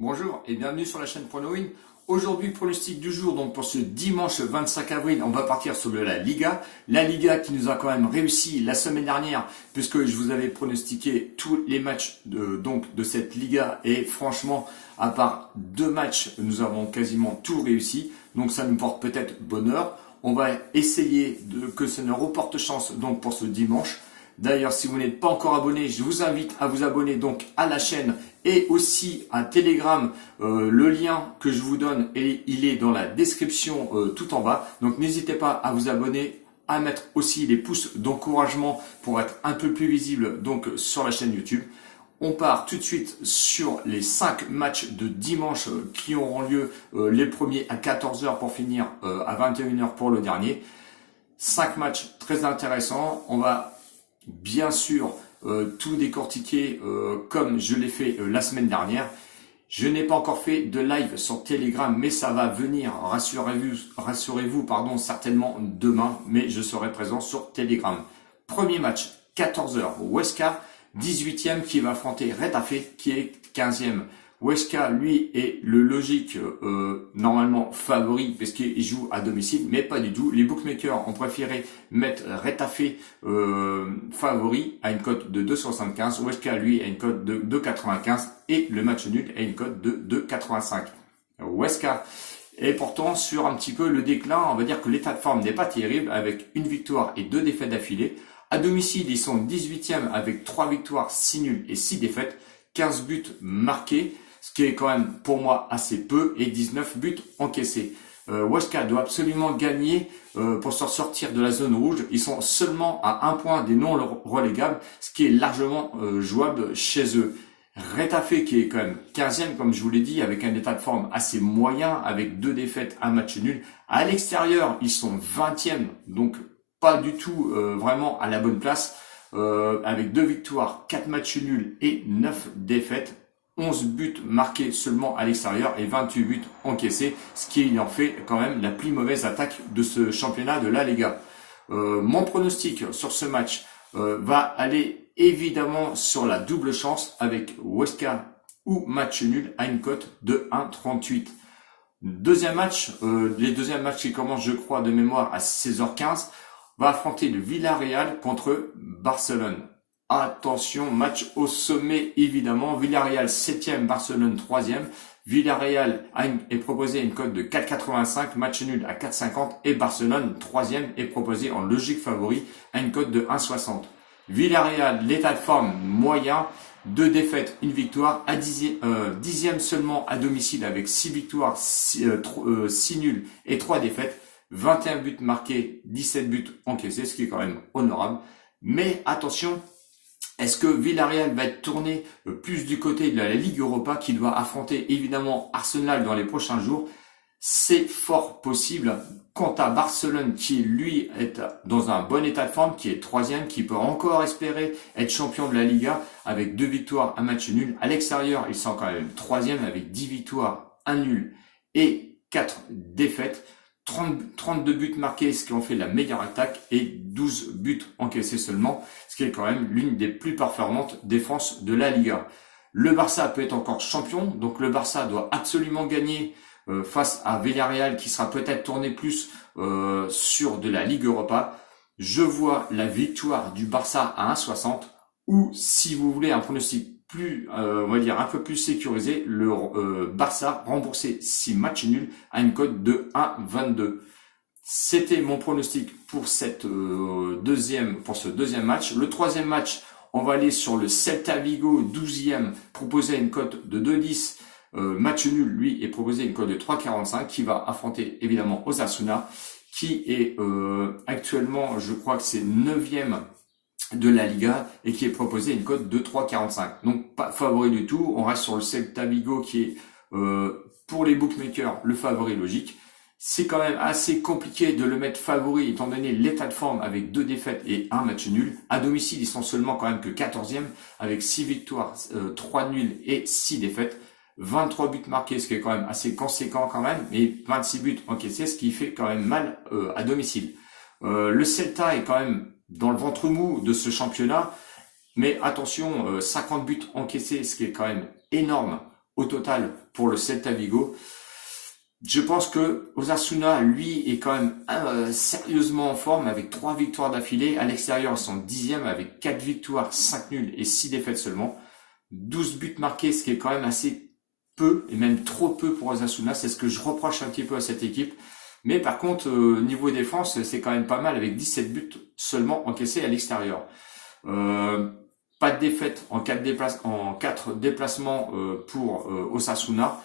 Bonjour et bienvenue sur la chaîne PronoWin. Aujourd'hui, pronostic du jour, donc pour ce dimanche 25 avril, on va partir sur la Liga. La Liga qui nous a quand même réussi la semaine dernière, puisque je vous avais pronostiqué tous les matchs de cette Liga. Et franchement, à part deux matchs, nous avons quasiment tout réussi. Donc ça nous porte peut-être bonheur. On va essayer que ça ne reporte chance donc pour ce dimanche. D'ailleurs, si vous n'êtes pas encore abonné, je vous invite à vous abonner donc à la chaîne et aussi à Telegram. Le lien que je vous donne, il est dans la description tout en bas. Donc n'hésitez pas à vous abonner, à mettre aussi les pouces d'encouragement pour être un peu plus visible donc sur la chaîne YouTube. On part tout de suite sur les 5 matchs de dimanche qui auront lieu, les premiers à 14 h pour finir à 21 h pour le dernier. 5 matchs très intéressants. On va bien sûr tout décortiquer comme je l'ai fait la semaine dernière. Je n'ai pas encore fait de live sur Telegram, mais ça va venir, rassurez-vous, certainement demain, mais je serai présent sur Telegram. Premier match, 14 h, Huesca, 18e qui va affronter Retafe qui est 15e. Huesca, lui, est le logique, normalement favori, parce qu'il joue à domicile, mais pas du tout. Les bookmakers ont préféré mettre Retafe favori à une cote de 2,75. Huesca, lui, a une cote de 2,95 et le match nul a une cote de 2,85. Huesca est pourtant sur un petit peu le déclin. On va dire que l'état de forme n'est pas terrible, avec une victoire et 2 défaites d'affilée. À domicile, ils sont 18e avec 3 victoires, 6 nuls et 6 défaites, 15 buts marqués, ce qui est quand même pour moi assez peu, et 19 buts encaissés. Huesca doit absolument gagner pour se sortir de la zone rouge. Ils sont seulement à 1 point des non relégables, ce qui est largement jouable chez eux. Retafe qui est quand même 15e, comme je vous l'ai dit, avec un état de forme assez moyen, avec 2 défaites, 1 match nul. À l'extérieur, ils sont 20e, donc pas du tout vraiment à la bonne place, avec 2 victoires, 4 matchs nuls et 9 défaites. 11 buts marqués seulement à l'extérieur et 28 buts encaissés, ce qui en fait quand même la plus mauvaise attaque de ce championnat de la Liga. Mon pronostic sur ce match va aller évidemment sur la double chance avec Huesca ou match nul à une cote de 1,38. Deuxième match, les deuxièmes matchs qui commencent je crois de mémoire à 16h15, va affronter le Villarreal contre Barcelone. Attention, match au sommet évidemment. Villarreal 7e, Barcelone 3e. Villarreal est proposé à une cote de 4,85, match nul à 4,50 et Barcelone 3e est proposé en logique favori à une cote de 1,60. Villarreal, l'état de forme moyen, 2 défaites, 1 victoire, à 10e seulement à domicile avec 6 victoires, 6 nuls et 3 défaites. 21 buts marqués, 17 buts encaissés, ce qui est quand même honorable. Mais attention, est-ce que Villarreal va être tourné plus du côté de la Ligue Europa qui doit affronter évidemment Arsenal dans les prochains jours? C'est fort possible. Quant à Barcelone qui lui est dans un bon état de forme, qui est 3e, qui peut encore espérer être champion de la Liga avec 2 victoires, 1 match nul. À l'extérieur, ils sont quand même 3e avec 10 victoires, 1 nul et 4 défaites. 32 buts marqués, ce qui en fait la meilleure attaque, et 12 buts encaissés seulement, ce qui est quand même l'une des plus performantes défenses de la Liga. Le Barça peut être encore champion, donc le Barça doit absolument gagner face à Villarreal qui sera peut-être tourné plus sur de la Ligue Europa. Je vois la victoire du Barça à 1,60, ou si vous voulez un pronostic plus, on va dire un peu plus sécurisé, le Barça remboursé 6 matchs nuls à une cote de 1,22. C'était mon pronostic pour ce deuxième match. Le troisième match, on va aller sur le Celta Vigo 12e, proposé à une cote de 2,10. Match nul, lui, est proposé à une cote de 3,45, qui va affronter évidemment Osasuna, qui est actuellement, je crois que c'est 9e de la Liga et qui est proposé une cote de 3,45. Donc pas favori du tout. On reste sur le Celta Vigo qui est pour les bookmakers le favori logique. C'est quand même assez compliqué de le mettre favori étant donné l'état de forme avec 2 défaites et 1 match nul. À domicile, ils sont seulement quand même que 14e avec 6 victoires, 3 nuls et 6 défaites. 23 buts marqués, ce qui est quand même assez conséquent quand même, et 26 buts encaissés, ce qui fait quand même mal à domicile. Le Celta est quand même dans le ventre mou de ce championnat, mais attention, 50 buts encaissés, ce qui est quand même énorme au total pour le Celta Vigo. Je pense que Osasuna, lui, est quand même sérieusement en forme avec 3 victoires d'affilée. À l'extérieur, ils sont 10e avec 4 victoires, 5 nuls et 6 défaites seulement. 12 buts marqués, ce qui est quand même assez peu, et même trop peu pour Osasuna. C'est ce que je reproche un petit peu à cette équipe. Mais par contre, niveau défense, c'est quand même pas mal avec 17 buts seulement encaissés à l'extérieur. Pas de défaite en 4 déplacements pour Osasuna.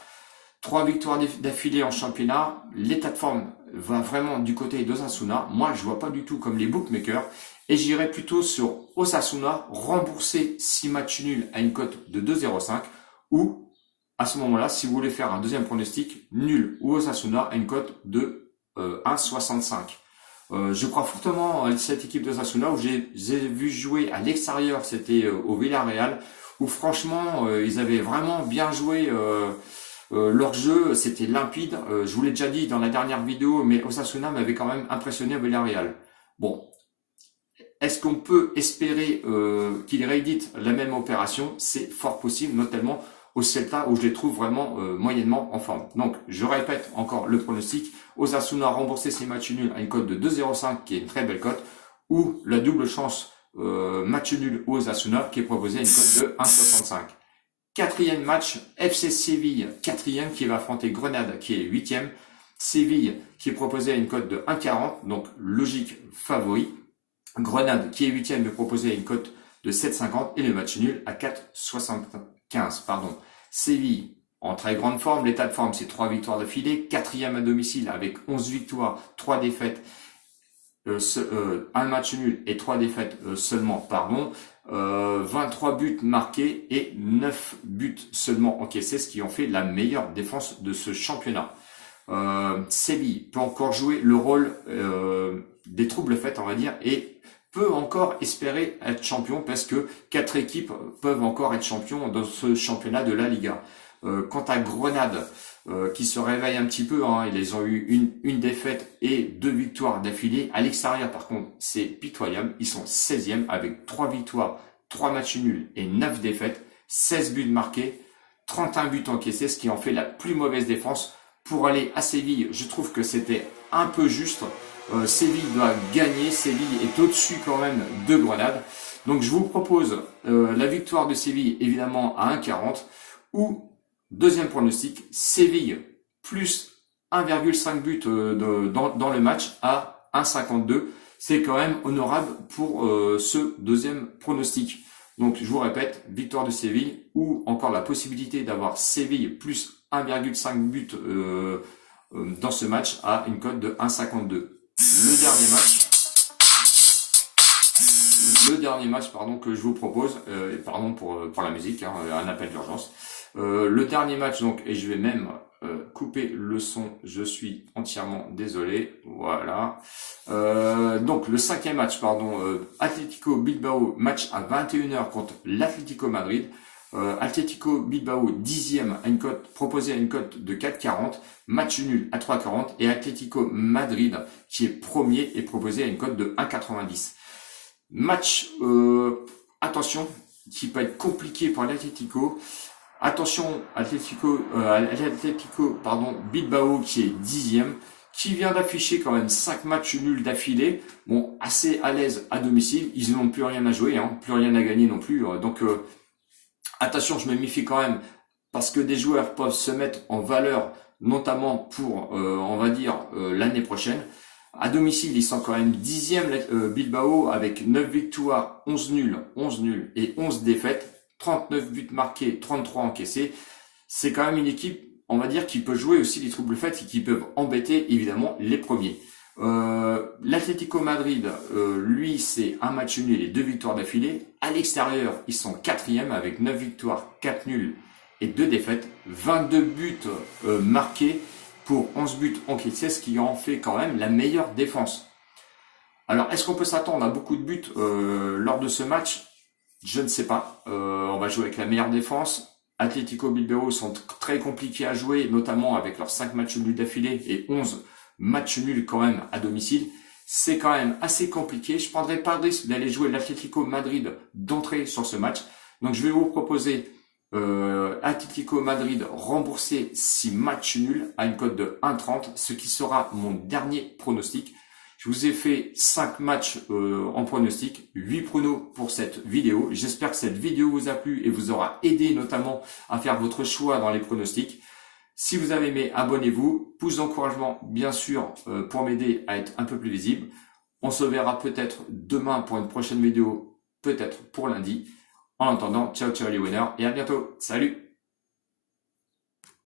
3 victoires d'affilée en championnat. L'état de forme va vraiment du côté d'Osasuna. Moi, je vois pas du tout comme les bookmakers. Et j'irai plutôt sur Osasuna, rembourser 6 matchs nuls à une cote de 2,05. Ou, à ce moment-là, si vous voulez faire un deuxième pronostic, nul ou Osasuna à une cote de 1,65. Je crois fortement à cette équipe d'Osasuna où j'ai vu jouer à l'extérieur, c'était au Villarreal, où franchement, ils avaient vraiment bien joué. Leur jeu, c'était limpide. Je vous l'ai déjà dit dans la dernière vidéo, mais Osasuna m'avait quand même impressionné au Villarreal. Bon, est-ce qu'on peut espérer qu'il réédite la même opération? C'est fort possible, notamment au Celta où je les trouve vraiment moyennement en forme. Donc, je répète encore le pronostic. Osasuna rembourser ses matchs nuls à une cote de 2,05 qui est une très belle cote, ou la double chance match nul ou Osasuna qui est proposé à une cote de 1,65. Quatrième match, FC Séville, quatrième, qui va affronter Grenade, qui est huitième. Séville, qui est proposé à une cote de 1,40, donc logique favori. Grenade, qui est huitième, est proposé à une cote de 7,50 et le match nul à 4,75. Séville, en très grande forme, l'état de forme, c'est 3 victoires d'affilée. Quatrième à domicile avec 11 victoires, 3 défaites, un match nul et 3 défaites seulement, 23 buts marqués et 9 buts seulement encaissés, ce qui en fait la meilleure défense de ce championnat. Séville peut encore jouer le rôle des troubles faits, on va dire, et peut encore espérer être champion parce que 4 équipes peuvent encore être champions dans ce championnat de la Liga. Quant à Grenade, qui se réveille un petit peu, ils ont eu une défaite et 2 victoires d'affilée. À l'extérieur, par contre, c'est pitoyable. Ils sont 16e avec 3 victoires, 3 matchs nuls et 9 défaites, 16 buts marqués, 31 buts encaissés, ce qui en fait la plus mauvaise défense. Pour aller à Séville, je trouve que c'était un peu juste. Séville doit gagner. Séville est au-dessus quand même de Grenade. Donc je vous propose la victoire de Séville, évidemment, à 1,40 ou deuxième pronostic, Séville plus 1,5 but dans le match à 1,52. C'est quand même honorable pour ce deuxième pronostic. Donc je vous répète, victoire de Séville ou encore la possibilité d'avoir Séville plus 1,5 but dans ce match à une cote de 1,52. Le dernier match que je vous propose, pardon pour la musique, un appel d'urgence. Le dernier match, donc, et je vais même couper le son, je suis entièrement désolé, voilà. Donc le cinquième match, Atlético Bilbao, match à 21h contre l'Atlético Madrid. Atlético Bilbao 10e proposé à une cote de 4,40, match nul à 3,40 et Atlético Madrid qui est premier est proposé à une cote de 1,90. Match, attention, qui peut être compliqué pour l'Atlético. Attention, Bilbao qui est 10e, qui vient d'afficher quand même 5 matchs nuls d'affilée. Bon, assez à l'aise à domicile, ils n'ont plus rien à jouer, plus rien à gagner non plus. Donc attention, je me méfie quand même, parce que des joueurs peuvent se mettre en valeur, notamment pour, on va dire, l'année prochaine. À domicile, ils sont quand même 10e Bilbao avec 9 victoires, 11 nuls et 11 défaites. 39 buts marqués, 33 encaissés. C'est quand même une équipe, on va dire, qui peut jouer aussi les troubles faits et qui peuvent embêter évidemment les premiers. L'Atlético Madrid, lui, c'est un match nul et 2 victoires d'affilée. À l'extérieur, ils sont 4e avec 9 victoires, 4 nuls et 2 défaites. 22 buts marqués pour 11 buts encaissés, ce qui en fait quand même la meilleure défense. Alors, est-ce qu'on peut s'attendre à beaucoup de buts lors de ce match ? Je ne sais pas. On va jouer avec la meilleure défense. Atlético Bilbao sont très compliqués à jouer, notamment avec leurs 5 matchs nuls d'affilée et 11 matchs nuls quand même à domicile. C'est quand même assez compliqué. Je ne prendrai pas le risque d'aller jouer l'Atlético Madrid d'entrée sur ce match. Donc je vais vous proposer Atlético Madrid remboursé 6 matchs nuls à une cote de 1,30, ce qui sera mon dernier pronostic. Je vous ai fait 5 matchs en pronostic, 8 pronos pour cette vidéo. J'espère que cette vidéo vous a plu et vous aura aidé notamment à faire votre choix dans les pronostics. Si vous avez aimé, abonnez-vous. Pouce d'encouragement, bien sûr, pour m'aider à être un peu plus visible. On se verra peut-être demain pour une prochaine vidéo, peut-être pour lundi. En attendant, ciao ciao les winners et à bientôt. Salut!